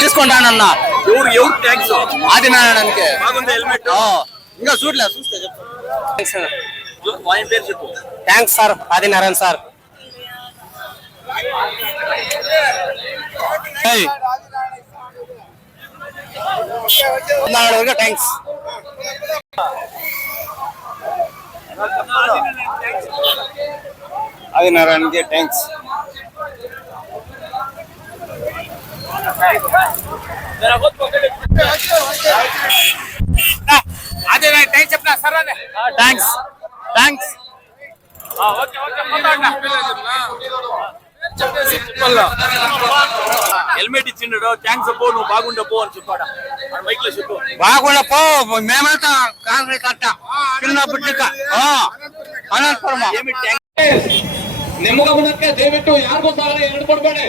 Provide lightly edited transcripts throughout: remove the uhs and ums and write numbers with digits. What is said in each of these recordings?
తీసుకుంటానన్నా ఎవరు tax ఆదినారాయణకి helmet ఇంకా చూడలే చూస్తే చెప్పు. Thanks sir Adinarayana sir. Thanks ఆదినారాయణకి థ్యాంక్స్. అదే థ్యాంక్స్ చెప్పినా సార్. అదే థ్యాంక్స్ థ్యాంక్స్. హెల్మెట్ ఇచ్చిండు థ్యాంక్స్ అప్పో నువ్వు బాగుండపో అని చెప్పాడా బైక్ లో చెప్పు. బాగుండపో మేమంతా కాంగ్రెస్ అట్ట ನಿಮ್ಗ ಮುಂದಕ್ಕೆ ದಯವಿಟ್ಟು ಯಾರಿಗೂ ಸಹ ಎರಡು ಕೊಡ್ಬೇಡಿ.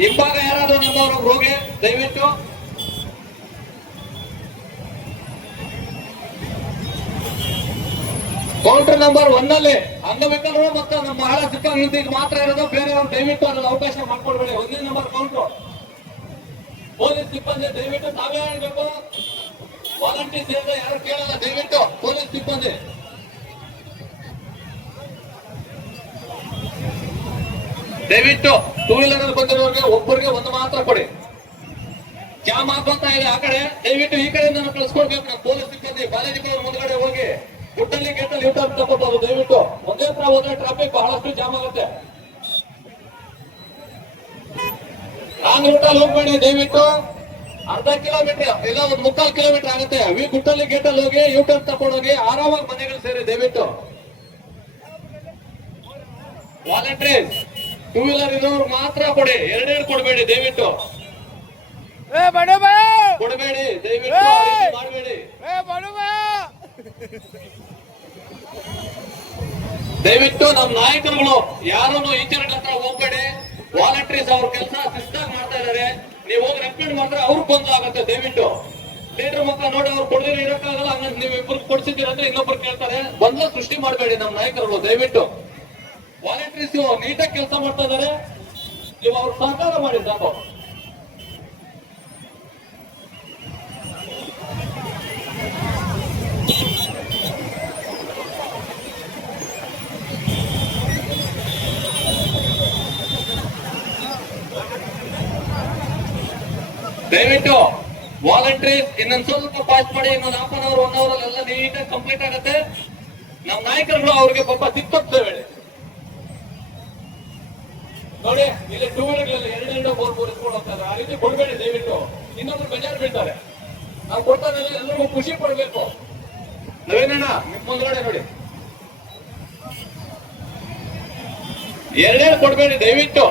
ಹಿಂಭಾಗ ಯಾರಾದ್ರೂ ನಮ್ಮವರು ಹೋಗಿ ದಯವಿಟ್ಟು ಕೌಂಟರ್ ನಂಬರ್ 1 ಅಲ್ಲಿ ಅಂಗವಿಕಲರು ಮತ್ತು ನಮ್ಮ ಮಹಿಳಾ ಸಿಬ್ಬಂದಿ ಮಾತ್ರ ಇರೋದು. ಬೇರೆಯವರು ದಯವಿಟ್ಟು ಅದನ್ನು ಅವಕಾಶ ಮಾಡ್ಕೊಡ್ಬೇಡಿ. 1ನೇ ನಂಬರ್ ಕೌಂಟರ್ ಪೊಲೀಸ್ ಸಿಬ್ಬಂದಿ ದಯವಿಟ್ಟು ತಾವೇ ಹೇಳ್ಬೇಕು. ವಾಲಂಟಿಯರ್ಸ್ ಇರೋದು ಯಾರು ಕೇಳಲ್ಲ. ದಯವಿಟ್ಟು ಪೊಲೀಸ್ ಸಿಬ್ಬಂದಿ ದಯವಿಟ್ಟು ಟೂ ವೀಲರ್ ಅಲ್ಲಿ ಬಂದಿರೋರಿಗೆ ಒಬ್ಬರಿಗೆ ಒಂದು ಮಾತ್ರ ಕೊಡಿ. ಜಾಮ್ ಹಾಕುವಂತ ಇದೆ ಆ ಕಡೆ, ದಯವಿಟ್ಟು ಈ ಕಡೆಯಿಂದ ಕಳಿಸ್ಕೊಡ್ಬೇಕು. ನಮ್ಮ ಪೊಲೀಸ್ ಸಿಬ್ಬಂದಿ ಕಾಲೇಜಿಗೆ ಮುಂದ್ಗಡೆ ಹೋಗಿ ಗುಟ್ಟಲ್ಲಿ ಗೇಟಲ್ಲಿ ಯೂಟರ್ನ್ ತಗೋಬಹುದು. ದಯವಿಟ್ಟು ಒಂದೇ ತರ ಹೋದ್ರೆ ಟ್ರಾಫಿಕ್ ಬಹಳಷ್ಟು ಜಾಮ್ ಆಗುತ್ತೆ. ರಾಂಗ್ ರೂಟಲ್ಲಿ ಹೋಗ್ಬೇಡಿ. ದಯವಿಟ್ಟು ಅರ್ಧ ಕಿಲೋಮೀಟರ್ ಇಲ್ಲ 1/4 ಕಿಲೋಮೀಟರ್ ಆಗುತ್ತೆ. ಗುಟ್ಟಲ್ಲಿ ಗೇಟಲ್ಲಿ ಹೋಗಿ ಯೂಟರ್ನ್ ತಗೊಂಡೋಗಿ ಆರಾಮಾಗಿ ಮನೆಗಳು ಸೇರಿ. ದಯವಿಟ್ಟು ವಾಲಂಟಿಯರ್ಸ್ ಟೂ ವೀಲರ್ ಇರೋರು ಮಾತ್ರ ಕೊಡಿ. ಎರಡೆರಡು ಕೊಡಬೇಡಿ. ದಯವಿಟ್ಟು ಕೊಡಬೇಡಿ. ದಯವಿಟ್ಟು ಮಾಡಬೇಡಿ. ದಯವಿಟ್ಟು ನಮ್ಮ ನಾಯಕರುಗಳು ಯಾರನ್ನು ಈಚೆ ಹತ್ರ ಹೋಗ್ಬೇಡಿ. ವಾಲಂಟಿಯರ್ಸ್ ಅವ್ರ ಕೆಲಸ ಶಿಸ್ತಾಗಿ ಮಾಡ್ತಾ ಇದಾರೆ. ನೀವು ಹೋಗಿ ರೆಕಮೆಂಡ್ ಮಾಡಿದ್ರೆ ಅವ್ರಿಗೆ ಗೊಂದಲ ಆಗುತ್ತೆ. ದಯವಿಟ್ಟು ಲೀಡರ್ ಮಕ್ಕಳು ನೋಡಿ ಅವ್ರು ಕೊಡದಿರೋ ಇರಕ್ಕಾಗಲ್ಲ. ಹಂಗಂದ್ರೆ ನೀವು ಇಬ್ಬರು ಕೊಡ್ಸಿದ್ದೀರಂದ್ರೆ ಇನ್ನೊಬ್ರು ಕೇಳ್ತಾರೆ. ಗೊಂದಲ ಸೃಷ್ಟಿ ಮಾಡಬೇಡಿ ನಮ್ಮ ನಾಯಕರುಗಳು. ದಯವಿಟ್ಟು ವಾಲಂಟಿಯರ್ಸ್ ನೀಟಾಗಿ ಕೆಲಸ ಮಾಡ್ತಾ ಇದಾರೆ. ನೀವು ಅವ್ರ ಸಹಕಾರ ಮಾಡಿ ಸಾಕು. ದಯವಿಟ್ಟು ವಾಲಂಟಿಯರ್ಸ್ ಇನ್ನೊಂದು ಸ್ವಲ್ಪ ಪಾಸ್ ಮಾಡಿ. ಇನ್ನೊಂದು 1/2 ಅವರ್ 1 ಅವರ್ ಎಲ್ಲ ನೀಟಾಗಿ ಕಂಪ್ಲೀಟ್ ಆಗುತ್ತೆ. ನಮ್ಮ ನಾಯಕರುಗಳು ಅವ್ರಿಗೆ ಪಾಪ ತಿಕ್ಕೋಗ್ತೇವೆ ನೋಡಿ. ಇಲ್ಲಿ ಟೂ ವೀಲರ್ಗಳಲ್ಲಿ 2 3 ಇಸ್ಕೊಂಡು ಹೋಗ್ತಾರೆ. ಆ ರೀತಿ ಕೊಡ್ಬೇಡಿ. ದಯವಿಟ್ಟು ಇನ್ನೊಬ್ರು ಬೇಜಾರು ಬೀಳ್ತಾರೆ. ನಾವು ಕೊಡ್ತಾರೆ ಎಲ್ಲರಿಗೂ ಖುಷಿ ಪಡ್ಬೇಕು. ನವೇನಣ್ಣ ನಿಮ್ ಮುಂದ್ಗಡೆ ನೋಡಿ, 2 ಕೊಡ್ಬೇಡಿ. ದಯವಿಟ್ಟು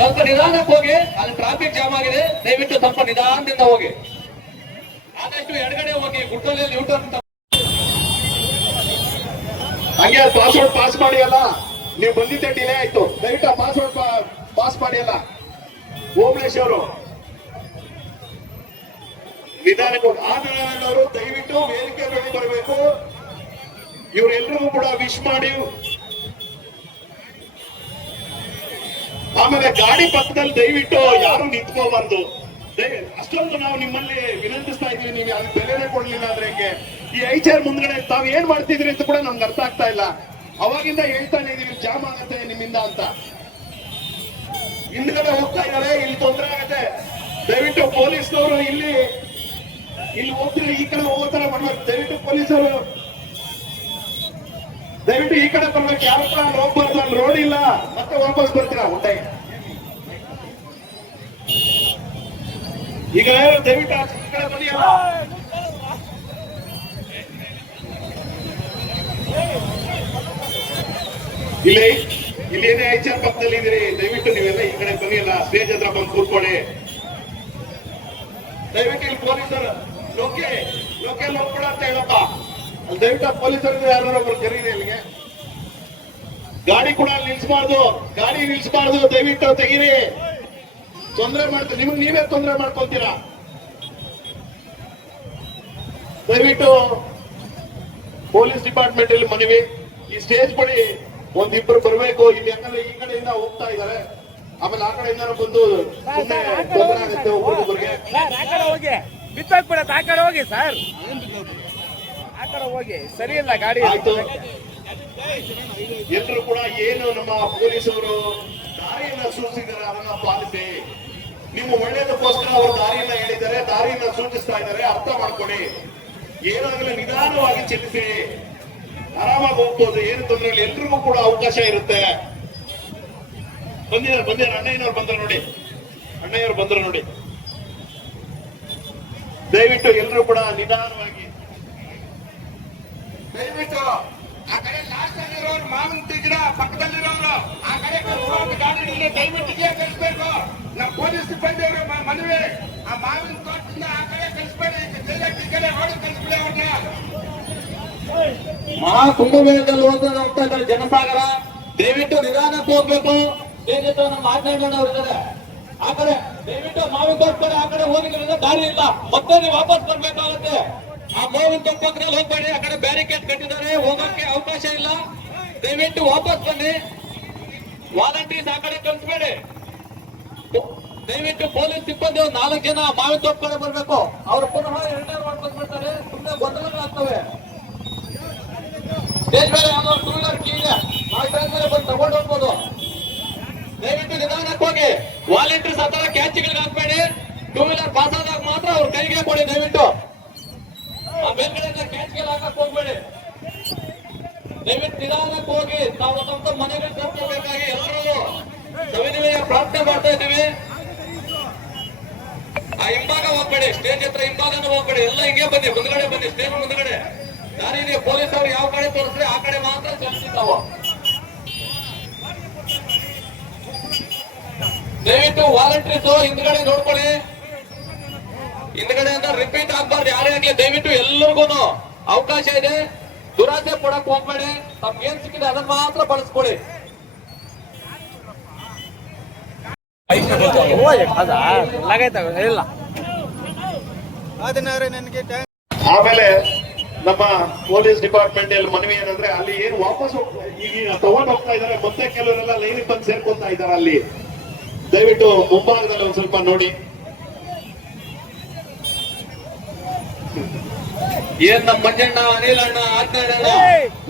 ಸ್ವಲ್ಪ ನಿಧಾನಕ್ಕೆ ಹೋಗಿ. ಅಲ್ಲಿ ಟ್ರಾಫಿಕ್ ಜಾಮ್ ಆಗಿದೆ. ದಯವಿಟ್ಟು ಸ್ವಲ್ಪ ನಿಧಾನದಿಂದ ಹೋಗಿ. ಆದಷ್ಟು ಎಡಗಡೆ ಹೋಗಿ. ಗುಟ್ಟಲ್ಲಿ ಯೂಟರ್ನ್ ಹಂಗೆ ಪಾಸ್ವರ್ಡ್ ಪಾಸ್ ಮಾಡಿ. ಅಲ್ಲ ನೀವು ಬಂದಿದ್ದೆ ಡಿಲೇ ಆಯ್ತು. ದಯವಿಟ್ಟು ಪಾಸ್ವರ್ಡ್ ಪಾಸ್ ಮಾಡಿ. ಅಲ್ಲ ಓಮಲೇಶ್ ಅವರು ನಿಧಾನಕ್ಕೆ ಆನವರು ದಯವಿಟ್ಟು ವೇದಿಕೆ ಮೇಲೆ ಬರಬೇಕು. ಇವರೆಲ್ಲರಿಗೂ ಕೂಡ ವಿಶ್ ಮಾಡಿ. ಆಮೇಲೆ ಗಾಡಿ ಪಕ್ಕದಲ್ಲಿ ದಯವಿಟ್ಟು ಯಾರು ನಿಂತ್ಕೋಬಾರ್ದು. ಅಷ್ಟೊಂದು ನಾವು ನಿಮ್ಮಲ್ಲಿ ವಿನಂತಿಸ್ತಾ ಇದೀವಿ. ನೀವು ಯಾರು ಬೆಲೆನೇ ಕೊಡ್ಲಿಲ್ಲ ಅಂದ್ರೆ ಹೆಂಗೆ? ಈ ಐಚರ್ ಮುಂದ್ಗಡೆ ತಾವ್ ಏನ್ ಮಾಡ್ತಿದ್ರಿ ಅಂತ ಕೂಡ ನಮ್ಗೆ ಅರ್ಥ ಆಗ್ತಾ ಇಲ್ಲ. ಅವಾಗಿಂದ ಹೇಳ್ತಾನೆ ಇದೀವಿ ಜಾಮ್ ಆಗತ್ತೆ ನಿಮ್ಮಿಂದ ಅಂತ. ಹಿಂದ್ಗಡೆ ಹೋಗ್ತಾ ಇದಾರೆ, ಇಲ್ಲಿ ತೊಂದರೆ ಆಗತ್ತೆ. ದಯವಿಟ್ಟು ಪೊಲೀಸ್ನವರು ಇಲ್ಲಿ ಹೋಗ್ತಿದ್ರೆ ಈ ಕಡೆ ಹೋಗೋ ತರ ಮಾಡ್ಬೇಕು. ದಯವಿಟ್ಟು ಪೊಲೀಸರು ದಯವಿಟ್ಟು ಈ ಕಡೆ ಬರ್ಬೇಕು. ಯಾವ ಕೂಡ ಹೋಗ್ಬಾರ್ದು. ಅಲ್ಲಿ ರೋಡ್ ಇಲ್ಲ, ಮತ್ತೆ ವಾಪಸ್ ಬರ್ತೀರಾ ಹೊಟ್ಟೆಗೆ. ಈಗ ದಯವಿಟ್ಟು ಆ ಕಡೆ ಬನ್ನಿಯಲ್ಲ. ಇಲ್ಲಿ ಏನೇ ಐಚಾರ್ ಪಕ್ಕದಲ್ಲಿ ಇದ್ದೀರಿ, ದಯವಿಟ್ಟು ನೀವೆಲ್ಲ ಈ ಕಡೆ ಬನ್ನಿಯಲ್ಲ. ಸ್ಟೇಜ್ ಹತ್ರ ಬಂದು ಕೂತ್ಕೊಳ್ಳಿ. ದಯವಿಟ್ಟು ಇಲ್ಲಿ ಪೊಲೀಸರು ಲೋಕಲ್ ಹೋಗ್ಬಿಡ ಅಂತ ಹೇಳಪ್ಪ. ಅಲ್ಲಿ ದಯವಿಟ್ಟು ಪೊಲೀಸರು ಯಾರು ಒಬ್ರು ಕರೀರಿ ಇಲ್ಲಿಗೆ. ಗಾಡಿ ಕೂಡ ಗಾಡಿ ನಿಲ್ಸಬಾರ್ದು ದಯವಿಟ್ಟು ತೆಗೀರಿ. ತೊಂದರೆ ಮಾಡ್ತೀರಿ, ನಿಮ್ಗೆ ನೀವೇ ತೊಂದರೆ ಮಾಡ್ಕೊತೀರಾ. ದಯವಿಟ್ಟು ಪೊಲೀಸ್ ಡಿಪಾರ್ಟ್ಮೆಂಟ್ ಅಲ್ಲಿ ಮನವಿ, ಈ ಸ್ಟೇಜ್ ಬಳಿ ಒಂದಿಬ್ರು ಬರಬೇಕು ಇಲ್ಲಿ. ಯಾಕಂದ್ರೆ ಈ ಕಡೆಯಿಂದ ಹೋಗ್ತಾ ಇದ್ದಾರೆ, ಆಮೇಲೆ ಆ ಕಡೆಯಿಂದ ಬಂದು ಸುಮ್ಮನೆ ತೊಂದರೆ ಆಗುತ್ತೆ ಒಬ್ಬರಿಗೊಬ್ಬರಿಗೆ. ಹೋಗಿ ಬಿತ್ತೋಗ್ಬಿಡ, ಆ ಕಡೆ ಹೋಗಿ ಸರ್, ಆ ಕಡೆ ಹೋಗಿ, ಸರಿ ಇಲ್ಲ ಗಾಡಿ. ಆಯ್ತು, ಎಲ್ಲರೂ ಕೂಡ ಏನು ನಮ್ಮ ಪೊಲೀಸರು ದಾರಿಯನ್ನ ಸೂಚಿಸಿದ್ದಾರೆ ಅದನ್ನ ಪಾಲಿಸಿ. ನಿಮ್ಮ ಒಳ್ಳೇದಕ್ಕೋಸ್ಕರ ಅವರು ದಾರಿಯನ್ನ ಹೇಳಿದ್ದಾರೆ, ದಾರಿಯನ್ನ ಸೂಚಿಸ್ತಾ ಇದ್ದಾರೆ, ಅರ್ಥ ಮಾಡ್ಕೊಳ್ಳಿ. ಏನಾಗಲಿ ನಿಧಾನವಾಗಿ ಚಲಿಸಿ, ಆರಾಮಾಗಿ ಹೋಗ್ಬೋದು, ಏನು ತೊಂದರೆ ಇಲ್ಲ. ಎಲ್ರಿಗೂ ಕೂಡ ಅವಕಾಶ ಇರುತ್ತೆ. ಬಂದಿದ್ದಾರೆ ಅಣ್ಣಯ್ಯನವ್ರು ಬಂದ್ರು ನೋಡಿ. ದಯವಿಟ್ಟು ಎಲ್ಲರೂ ಕೂಡ ನಿಧಾನವಾಗಿ, ದಯವಿಟ್ಟು ಆ ಕಡೆ ಲಾಸ್ಟ್ ಅಲ್ಲಿರೋರು ಮಾವಿನ ಗಿಡ ಪಕ್ಕದಲ್ಲಿರೋರು ಆ ಕಡೆ ಗಾಡಿ ದಯವಿಟ್ಟು ಕಳಿಸ್ಬೇಕು. ನಮ್ಮ ಪೊಲೀಸ್ ಸಿಬ್ಬಂದಿ ಅವರು ಮನವಿ, ಆ ಮಾವಿನ ತೋಟದಿಂದ ಆ ಕಡೆ ಕಳಿಸ್ಬೇಡಿ, ಈ ಕಡೆ ರೋಡ್ ಕಳಿಸ್ಬಿಡಿ ಅವ್ರನ್ನ. ಮಹಾ ಕುಂಭಮೇಳದಲ್ಲಿ ಹೋಗ್ತಾ ಇದ್ದಾರೆ ಜನಸಾಗರ, ದಯವಿಟ್ಟು ನಿಧಾನಕ್ಕೆ ಹೋಗ್ಬೇಕು. ನಮ್ಮ ಮಾತನಾಡೋರು ಇದ್ದಾರೆ ಆ ಕಡೆ, ದಯವಿಟ್ಟು ಮಾವಿನ ತೋಟ ಕಡೆ ಆ ಕಡೆ ಹೋಗಿದ್ರಿಂದ ದಾರಿ ಇಲ್ಲ, ಮತ್ತೆ ನೀವು ವಾಪಸ್ ಬರ್ಬೇಕಾಗುತ್ತೆ. ಆ ಮಾವಿನ ತೋಟ ಪಕ್ಕದಲ್ಲಿ ಹೋಗ್ಬೇಡಿ, ಆ ಕಡೆ ಬ್ಯಾರಿಕೇಡ್ ಕಟ್ಟಿದ್ದಾರೆ, ಹೋಗಕ್ಕೆ ಅವಕಾಶ ಇಲ್ಲ. ದಯವಿಟ್ಟು ವಾಪಸ್ ಬನ್ನಿ. ವಾಲಂಟೀರ್ಸ್ ಆ ಕಡೆ ಕಳಿಸ್ಬೇಡಿ. ದಯವಿಟ್ಟು ಪೊಲೀಸ್ ಸಿಬ್ಬಂದಿ 4 ಜನ ಮಾವಿನ ತೋಟ ಕಡೆ ಬರ್ಬೇಕು. ಅವ್ರು ಪುನಃ ರಿಟರ್ನ್ ಮಾಡ್ಕೊಂಡು ಬಿಡ್ತಾರೆ, ಸುಮ್ಮನೆ ಗೊಂದಲಗಳಾಗ್ತವೆ. ಸ್ಟೇಜ್ ಮೇಲೆ ಯಾವ್ದೋ 2 ವೀಲರ್ ಕೀ ಇದೆ, ಆ ಸ್ಟೇಜ್ ಮೇಲೆ ಬಂದು ತಗೊಂಡು ಹೋಗ್ಬೋದು. ದಯವಿಟ್ಟು ನಿಧಾನಕ್ಕೆ ಹೋಗಿ. ವಾಲಂಟೀರ್ಸ್ ಆ ತರ ಕ್ಯಾಚ್ಗಳಿಗೆ ಹಾಕ್ಬೇಡಿ. 2 ವೀಲರ್ ಪಾಸ್ ಆದಾಗ ಮಾತ್ರ ಅವ್ರ ಕೈಗೆ ಕೊಡಿ. ದಯವಿಟ್ಟು ಆ ಮೇಲ್ಗಡೆ ಕ್ಯಾಚ್ಗೆ ಹಾಕಕ್ ಹೋಗ್ಬೇಡಿ. ದಯವಿಟ್ಟು ನಿಧಾನಕ್ಕೆ ಹೋಗಿ. ನಾವು ತಮ್ಮ ಮನೆಗೆ ತಲುಪಬೇಕಾಗಿ ಎಲ್ಲರೂ ಸವಿನಯ ಪ್ರಾರ್ಥನೆ ಮಾಡ್ತಾ ಇದ್ದೀವಿ. ಆ ಹಿಂಭಾಗ ಹೋಗ್ಬೇಡಿ, ಸ್ಟೇಜ್ ಹತ್ರ ಹಿಂಭಾಗನೂ ಹೋಗ್ಬೇಡಿ, ಎಲ್ಲ ಹಿಂಗೆ ಬನ್ನಿ, ಮುಂದ್ಗಡೆ ಬನ್ನಿ, ಸ್ಟೇಜ್ ಮುಂದ್ಗಡೆ ದಾರಿ. ಪೊಲೀಸ್ ಅವ್ರು ಯಾವ ಕಡೆ ತೋರಿಸ್ರೆ ಆ ಕಡೆ ಮಾತ್ರ ಚಲಿಸಿದ್ದಾವ. ದಯವಿಟ್ಟು ವಾಲಂಟೀರ್ಸ್ ಹಿಂದ್ಗಡೆ ನೋಡ್ಕೊಳ್ಳಿ. ಹಿಂದ್ಗಡೆ ಅಂತ ರಿಪೀಟ್ ಆಗ್ಬಾರ್ದು ಯಾರೇ ಆಗ್ಲಿ. ದಯವಿಟ್ಟು ಎಲ್ಲರಿಗೂ ಅವಕಾಶ ಇದೆ, ದುರಾಸೆ ಕೊಡಕ್ ಹೋಗ್ಬೇಡಿ. ತಮ್ಗೆ ಏನ್ ಸಿಕ್ಕಿದೆ ಅದನ್ನ ಮಾತ್ರ ಬಳಸ್ಕೊಳ್ಳಿ. ಆಮೇಲೆ ನಮ್ಮ ಪೊಲೀಸ್ ಡಿಪಾರ್ಟ್ಮೆಂಟ್ ಅಲ್ಲಿ ಮನವಿ ಏನಂದ್ರೆ, ಅಲ್ಲಿ ಏನು ವಾಪಸ್ ಈಗ ತಗೊಂಡು ಹೋಗ್ತಾ ಇದ್ದಾರೆ, ಮತ್ತೆ ಕೆಲವರೆಲ್ಲ ಲೈನಿಗೆ ಬಂದು ಸೇರ್ಕೊತಾ ಇದ್ದಾರೆ. ಅಲ್ಲಿ ದಯವಿಟ್ಟು ಮುಂಭಾಗದಲ್ಲಿ ಒಂದ್ ಸ್ವಲ್ಪ ನೋಡಿ. ಏನ್ ನಮ್ಮ ಮಂಜಣ್ಣ, ಅನಿಲ್ ಅಣ್ಣ ಆಗ್ತಾ ಇದ್ದಾರೆ,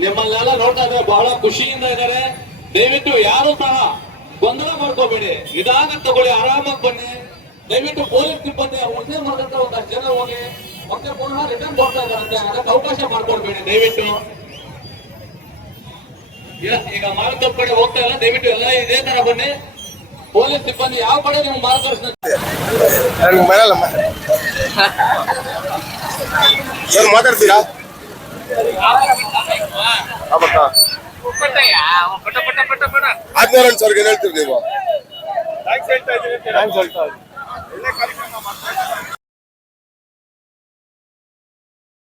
ನಿಮ್ಮನ್ನೆಲ್ಲ ನೋಡ್ತಾ ಇದ್ರೆ ಬಹಳ ಖುಷಿಯಿಂದ ಇದ್ದಾರೆ. ದಯವಿಟ್ಟು ಯಾರು ಸಹ ಗೊಂದಲ ಮಾಡ್ಕೋಬೇಡಿ, ನಿಧಾನ ತಗೊಳ್ಳಿ, ಆರಾಮಾಗಿ ಬನ್ನಿ. ದಯವಿಟ್ಟು ಪೊಲೀಸ್ ಸಿಬ್ಬಂದಿ ಒಂದೇ ಮಾಡಿದಂತ ಒಂದಷ್ಟು ಜನ ಹೋಗಿ ಮತ್ತೆ ಪುನಃ ರಿಟರ್ನ್ ಕೊಡ್ತಾ ಇದ್ದಾರಂತೆ, ಅದಕ್ಕೆ ಅವಕಾಶ ಮಾಡ್ಕೊಡ್ಬೇಡಿ ದಯವಿಟ್ಟು. ಈಗ ಮಾರ್ಗ ಕಡೆ ಹೋಗ್ತಾ ಇಲ್ಲ, ದಯವಿಟ್ಟು ಎಲ್ಲ ಇದೇ ತರ ಬನ್ನಿ. ಪೊಲೀಸ್ ಸಿಬ್ಬಂದಿ ಯಾವ ಕಡೆ ನೀವು ಮಾರ್ಗದರ್ಶನ ಮಾತಾಡ್ತೀರಾ? ಆದ್ಮೇಲೆ ಸರ್ಗೆ ಹೇಳ್ತೀರಿ ನೀವು.